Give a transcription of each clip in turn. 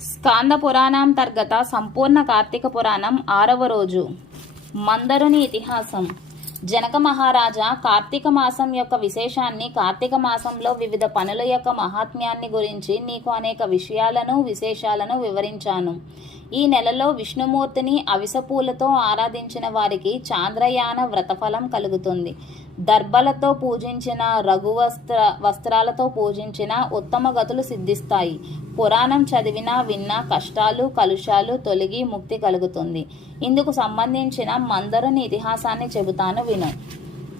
స్కాంద పురాణాంతర్గత సంపూర్ణ కార్తీక పురాణం ఆరవ రోజు. మందరుని ఇతిహాసం. జనక మహారాజా కార్తీక మాసం యొక్క విశేషాన్ని కార్తీక మాసంలో వివిధ పనుల యొక్క మహాత్మ్యాన్ని గురించి నీకు అనేక విషయాలను విశేషాలను వివరించాను. ఈ నెలలో విష్ణుమూర్తిని అవిసపూలతో ఆరాధించిన వారికి చాంద్రయాన వ్రతఫలం కలుగుతుంది. దర్భలతో పూజించిన రఘువస్త్ర వస్త్రాలతో పూజించిన ఉత్తమ గతులు సిద్ధిస్తాయి. పురాణం చదివినా విన్నా కష్టాలు కలుషాలు తొలగి ముక్తి కలుగుతుంది. ఇందుకు సంబంధించిన మందరుని ఇతిహాసాన్ని చెబుతాను విను.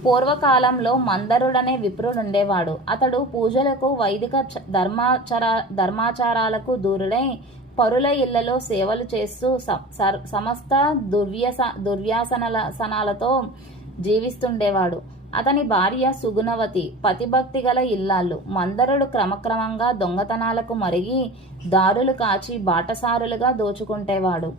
పూర్వకాలంలో మందరుడనే విప్రుడుండేవాడు. అతడు పూజలకు వైదిక చ- ధర్మాచర ధర్మాచారాలకు దూరుడై పరుల ఇళ్ళలో సేవలు చేస్తూ సర్- సమస్త దుర్వ్యస దుర్వ్యాసనలసనాలతో జీవిస్తుండేవాడు. అతని భార్య సుగుణవతి పతిభక్తి గల ఇల్లాళ్ళు. మందరుడు క్రమక్రమంగా దొంగతనాలకు మరిగి దారులు కాచి బాటసారులుగా దోచుకుంటేవాడు.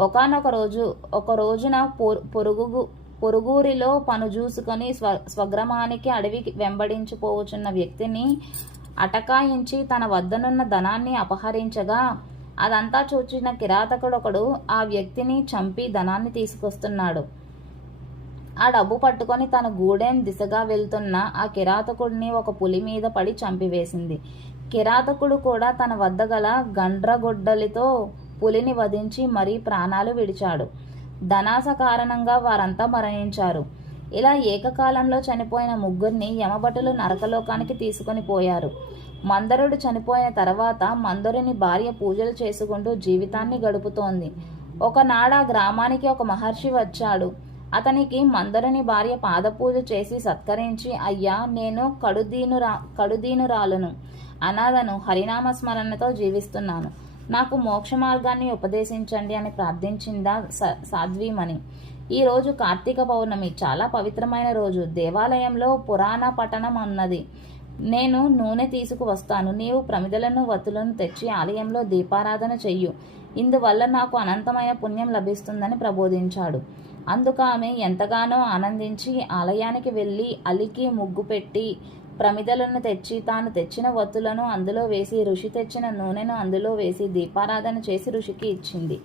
ఒకానొక రోజు ఒక రోజున పొ- పొరుగు పొరుగురిలో పను చూసుకొని స్వ స్వగ్రామానికి అడవికి వెంబడించిపోవచ్చున్న వ్యక్తిని అటకాయించి తన వద్దనున్న ధనాన్ని అపహరించగా అదంతా చూచిన కిరాతకుడొకడు ఆ వ్యక్తిని చంపి ధనాన్ని తీసుకొస్తున్నాడు. ఆ డబ్బు పట్టుకొని తన గూడెం దిశగా వెళ్తున్న ఆ కిరాతకుడిని ఒక పులి మీద పడి చంపివేసింది. కిరాతకుడు కూడా తన వద్ద గల గండ్రగొడ్డలితో పులిని వధించి మరీ ప్రాణాలు విడిచాడు. ధనాస కారణంగా వారంతా మరణించారు. ఇలా ఏకకాలంలో చనిపోయిన ముగ్గురిని యమభటులు నరకలోకానికి తీసుకొని పోయారు. మందరుడు చనిపోయిన తర్వాత మందరుని భార్య పూజలు చేసుకుంటూ జీవితాన్ని గడుపుతోంది. ఒకనాడు ఆ గ్రామానికి ఒక మహర్షి వచ్చాడు. అతనికి మందరుని భార్య పాదపూజ చేసి సత్కరించి అయ్యా నేను కడుదీనురా కడుదీనురాలను అనాథను హరినామ స్మరణతో జీవిస్తున్నాను. నాకు మోక్ష మార్గాన్ని ఉపదేశించండి అని ప్రార్థించిందా సాధ్వీమణి. ఈరోజు కార్తీక పౌర్ణమి. చాలా పవిత్రమైన రోజు. దేవాలయంలో పురాణ పఠనం అన్నది. నేను నూనె తీసుకువస్తాను నీవు ప్రమిదలను వత్తులను తెచ్చి ఆలయంలో దీపారాధన చెయ్యు. ఇందువల్ల నాకు అనంతమైన పుణ్యం లభిస్తుందని ప్రబోధించాడు. అందుకు ఆమె ఎంతగానో ఆనందించి ఆలయానికి వెళ్ళి అలికి ముగ్గు పెట్టి ప్రమిదలను తెచ్చి తాను తెచ్చిన వత్తులను అందులో వేసి ఋషి తెచ్చిన నూనెను అందులో వేసి దీపారాధన చేసి ఋషికి ఇచ్చింది.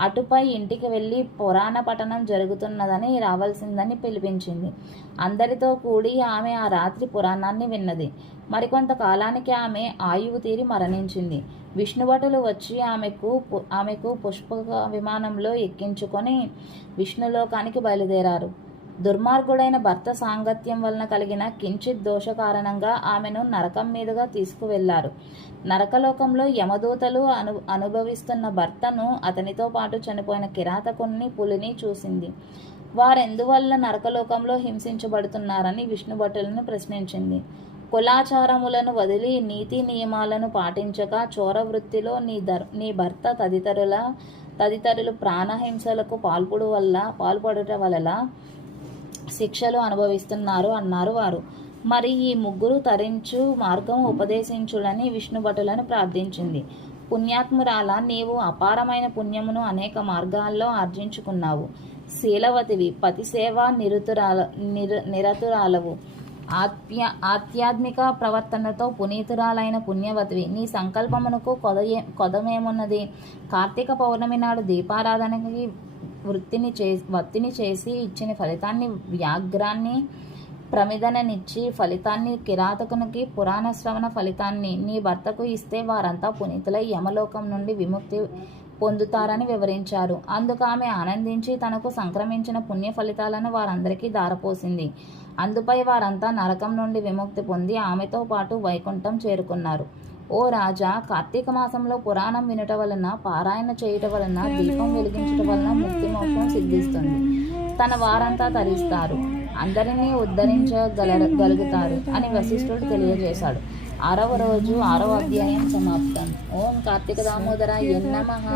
అటుపై ఇంటికి వెళ్ళి పురాణ పఠనం జరుగుతున్నదని రావాల్సిందని పిలిపించింది. అందరితో కూడి ఆమె ఆ రాత్రి పురాణాన్ని విన్నది. మరికొంత కాలానికి ఆమె ఆయువు తీరి మరణించింది. విష్ణుభటులు వచ్చి ఆమెకు ఆమెకు పుష్ప విమానంలో ఎక్కించుకొని విష్ణులోకానికి బయలుదేరారు. దుర్మార్గుడైన భర్త సాంగత్యం వలన కలిగిన కించిత్ దోష కారణంగా ఆమెను నరకం మీదుగా తీసుకువెళ్ళారు. నరకలోకంలో యమదూతలు అను అనుభవిస్తున్న భర్తను అతనితో పాటు చనిపోయిన కిరాతకుని పులిని చూసింది. వారెందువల్ల నరకలోకంలో హింసించబడుతున్నారని విష్ణుభటులను ప్రశ్నించింది. కులాచారములను వదిలి నీతి నియమాలను పాటించక చోర వృత్తిలో నీ దర్ నీ భర్త తదితరుల తదితరులు ప్రాణహింసలకు పాల్పడు వల్ల పాల్పడుట వలన శిక్షలు అనుభవిస్తున్నారు అన్నారు వారు. మరి ఈ ముగ్గురు తరించు మార్గం ఉపదేశించుడని విష్ణుభటులను ప్రార్థించింది. పుణ్యాత్మురాల నీవు అపారమైన పుణ్యమును అనేక మార్గాల్లో ఆర్జించుకున్నావు. శీలవతివి పతిసేవ నిరుతురాల నిరు నిరతురాలవు. ఆత్య ఆధ్యాత్మిక ప్రవర్తనతో పునీతురాలైన పుణ్యవతివి నీ సంకల్పమునకు కొదయే కొదమేమున్నది? కార్తీక పౌర్ణమి నాడు దీపారాధనకి వృత్తిని చే వత్తిని చేసి ఇచ్చిన ఫలితాన్ని వ్యాఘ్రాన్ని ప్రమిదననిచ్చి ఫలితాన్ని కిరాతకునికి పురాణ శ్రవణ ఫలితాన్ని నీ భర్తకు ఇస్తే వారంతా పునీతులై యమలోకం నుండి విముక్తి పొందుతారని వివరించారు. అందుకు ఆమె ఆనందించి తనకు సంక్రమించిన పుణ్య ఫలితాలను వారందరికీ దారపోసింది అందుపై వారంతా నరకం నుండి విముక్తి పొంది ఆమెతో పాటు వైకుంఠం చేరుకున్నారు. ఓ రాజా కార్తీక మాసంలో పురాణం వినుట వలన పారాయణ చేయుట వలన దీపం వెలిగించటం వలన ముక్తి మోక్షం సిద్ధిస్తుంది. తన వారంతా తరిస్తారు. అందరినీ ఉద్ధరించగల గలుగుతారు అని వశిష్ఠుడు తెలియజేశాడు. ఆరవ రోజు ఆరవ అధ్యాయం సమాప్తం. ఓం కార్తీక దామోదర ఎన్నమః